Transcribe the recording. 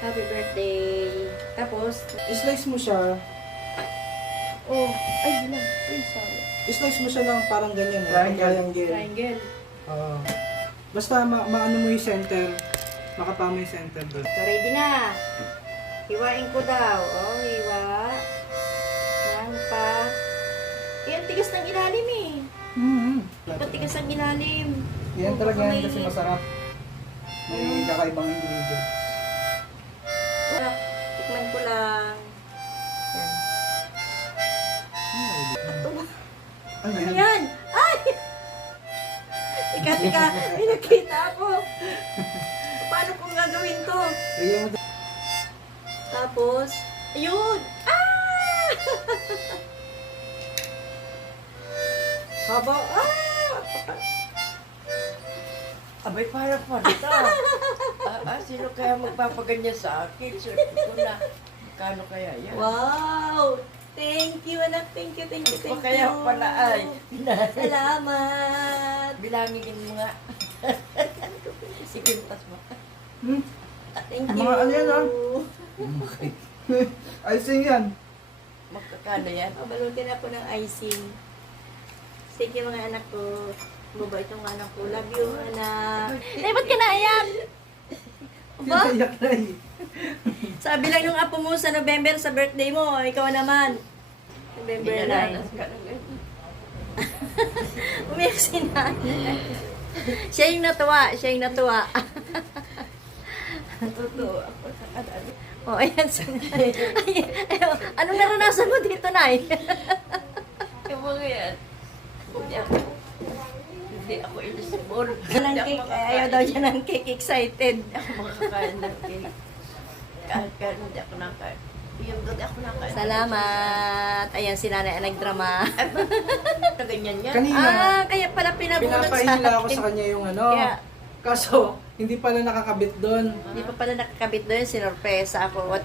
Happy birthday. Tapos, I-slice mo siya. oh, ay, yun lang. Ay, sorry. I-slice mo siya ng parang ganyan. Triangle. Triangle. Oo. Basta maano mo yung center. Makapama yung center doon. So, ready na. Hiwain ko daw. Oh, hiwa. Yan pa. Yan, tigas ng ilalim eh. Patigas ang ilalim. Yan Oh, talaga baka yan kasi mainit. masarap. May kakaibang ingredients. Sarap. Tikman ko lang. Yan. Ano Ano yan? yan? Ay! Tika, may nakita ako. Paano kong gagawin to? Lagyan mo Tapos, ayun! Ah! Haba, Abay, para pa dito. Sino kaya magpapaganyan sa akin? Swerte ko na. Kano kaya yan? Wow! Thank you, anak. Thank you, thank you, thank you. Kaya pala ay. Salamat. Bilangin mo nga. Sige, tas mo. Thank you. Mga ano yan, ah? Icing yan. Magkakano yan? Pabalutin ako ng icing. Thank you mga anak ko. Mabait yung anak ko. Love you, anak. Eh, ba't ka naiyak? Ba? Tinayak na eh. Sabi lang nung apo mo sa November sa birthday mo, ikaw naman. November 9. Binananas ka ng ganyan. Umiyak si nanay. Siya yung natuwa, siya yung natuwa. Totoo ako sa kanali. Oh, ayan si nanay. Ay, anong naranasan mo dito, Nay? Yung mga yan. Hindi ako inisibol. Ng cake, ayaw daw siya ng cake, excited. Hindi ako makakain ng cake. Kahit hindi ako nakain. Yung doon ako nakain. Salamat. Ayan si nanay ang nagdrama. Na ganyan yan. Kanina, Kaya pala pinabunot sa pinapahila ako akin. sa kanya yung ano. Kaya, Kaso, hindi pala nakakabit doon. hindi pa pala nakakabit doon, sinurpresa ako. At